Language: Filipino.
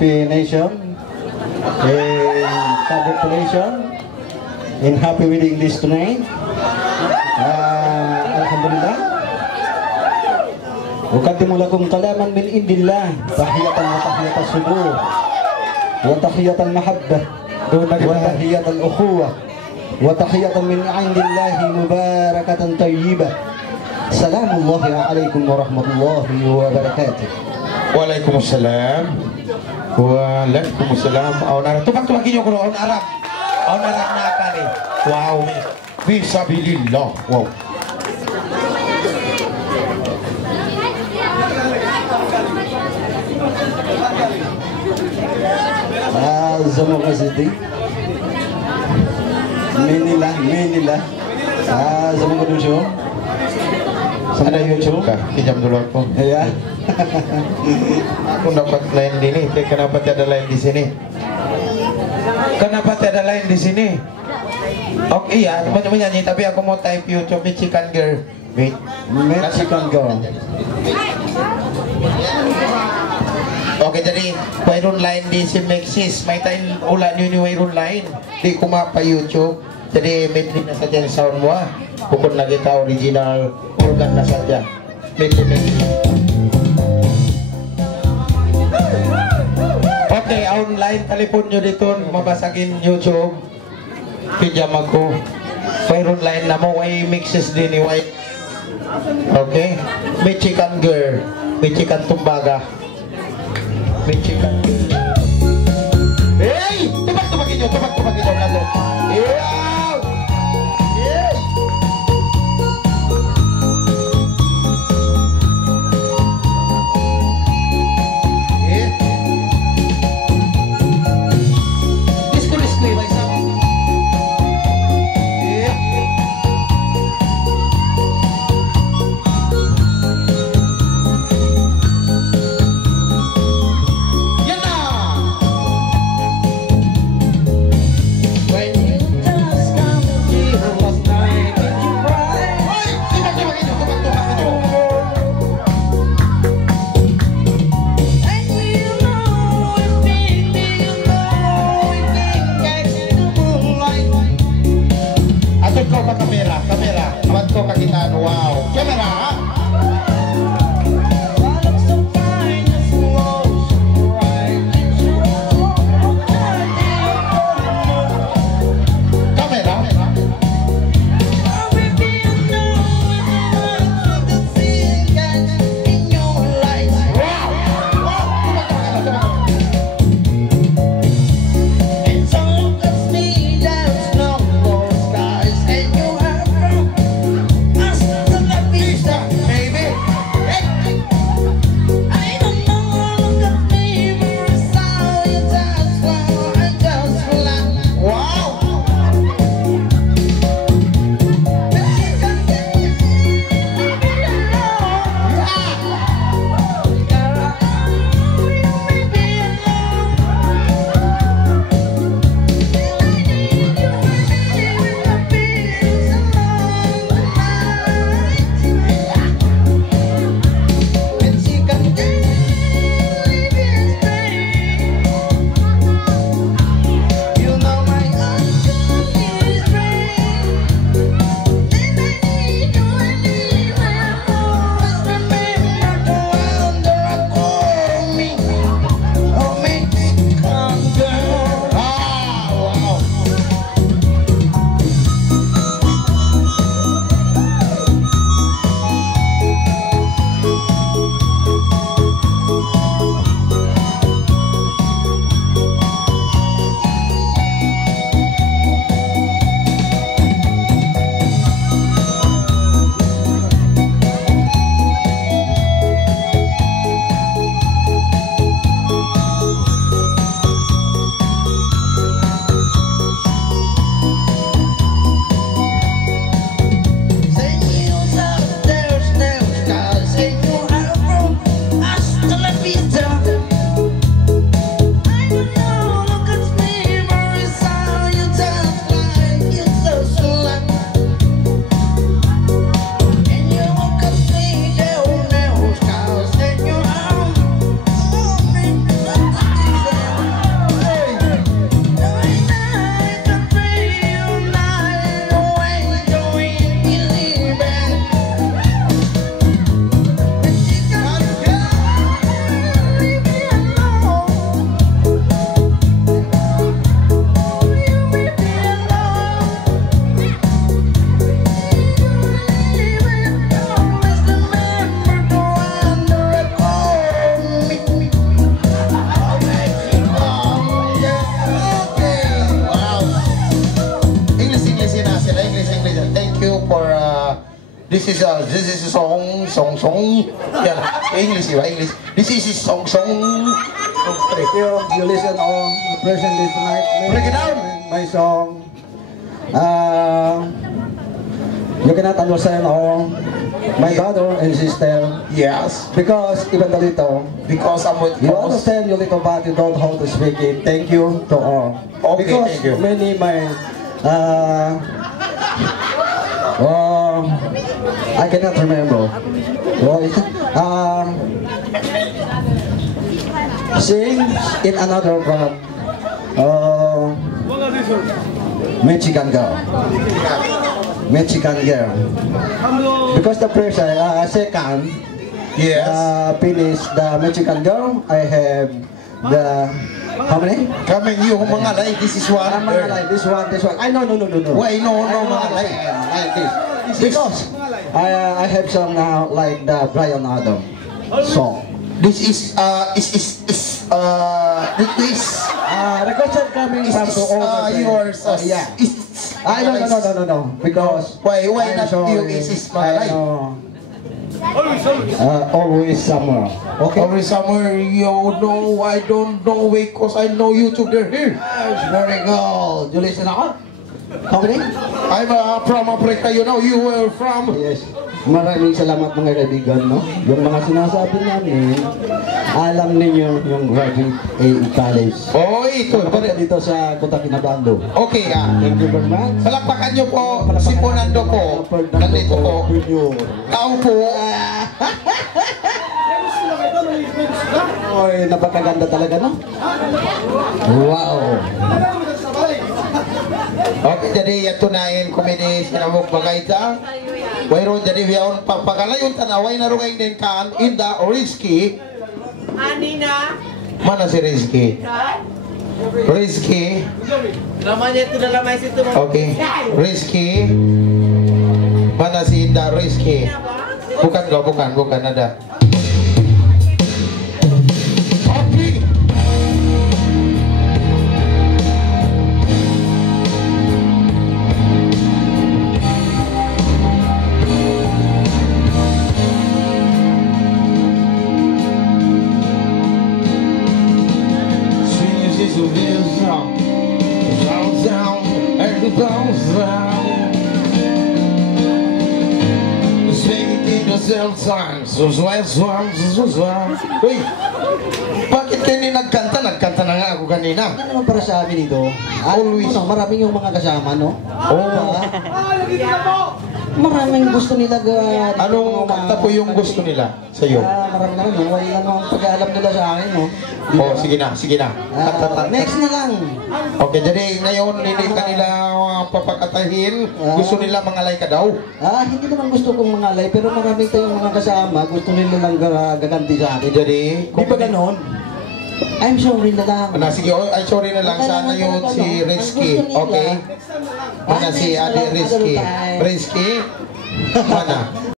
happy nation, in congratulations, in happy wedding this tonight. Alhamdulillah. Uqaddimu lakum kalaman min indillah, tahiyatan wa tahiyatan subuh, wa tahiyatan mahabbah, wa tahiyatan ukhuwah, wa tahiyatan min indillahi mubarakatan tayyibah. Assalamualaikum alaikum warahmatullahi wabarakatuh. Waalaikumsalam. Waalaikumsalam. Aun Arab. Tubak-tubak inyo ko aun Arab. Aun Arab na ka ni. Wow. Bisabilillah. Wow. Zamo kasiti. Menilah. Zamo kadusyo. Ada YouTube kah? Pinjam dulu aku. Iya. Aku dapat lain di ini. Kenapa tiada lain di sini? Kenapa tiada lain di sini? Oh iya, teman-teman nyanyi tapi aku mau type YouTube Mexican Girl. Mexican Girl. Oke, jadi wairun lain di si Mexis, may tain ulan yun yung wairun lain di kumapa YouTube. Jadi medley na saja yung sound mo. Bukod na kita original organ na saja. Medley. Oke, online telepon nyo dito, mabasagin YouTube. Pinjam ako. Wairun lain na mo, way Mexis din ni way. Oke, Mexican Girl, Mexican Tumbaga. Mexican. Hey! Tubak-tubakin nyo kaso. Yeah! When you just This is a song. Yan, English, iba, English. This is song. You listen on present this night. Break it down. My song. You cannot understand all my brother and sister Yes, because even the little because I'm with you Cos. understand your little but you don't know how to speak it. Thank you to all. Okay, because thank you. many my I cannot remember. Sing in another part. Mexican girl. Because the first second Yes. finish the Mexican girl, I have the how many? Kami yung mga lay, this is one. Mga like this one. I no. Why no mga lay? Like this. Because I have some now like the Brian Adam song. This is Requested coming from to all the yours. yeah. No. Because Why I'm not sorry, you is mga I lay? know. Always summer. Okay. Every summer, you know, I don't know because I know YouTube, they're here. Very good. You listen ako? How many? I'm from Africa, you know, you were from. Yes. Maraming salamat mga kaibigan, no? Yung mga sinasabi namin, alam ninyo yung graduate AE College. Oh, ito. Kapag dito sa Kota Kinabalu. Okay, Thank you very much. palakpakan nyo po, si Ponando po. Nandito po. Tao po. Oy, napakaganda talaga, no? Wow. Okay, jadi ito na yung komedi sinamog bagaita. Wayron jadi viyaon pagpagalayon tanaway na rungay din kaan inda Rizky. Anina. Mana si Rizky? Rizky. Namanya itu dalam mais itu. Okay. Rizky. Mana si Inda Rizky? Bukan ada. Okay. Uy, bakit kayo nagkanta? Nagkanta na nga ako kanina. Ano naman para sa amin ito? Always. Ano, maraming yung mga kasama, no? Oh. Maraming gusto nila Anong kanta po yung gusto nila sa iyo? marami naman yung wala namang pag-aalam nila sa akin, no? Oh, sige na. Next na lang. Okay, jadi ngayon hindi kanila papakatahin. Gusto nila mangalay ka daw. Hindi naman gusto kong mangalay, pero marami tayong mga kasama, gusto nila lang gaganti sa akin. Jadi, Di ba ganon? I'm sorry na lang. sige, ay sorry na lang. Sana yun si Rizky. Okay? Mana si Ate Rizky? Rizky? Mana?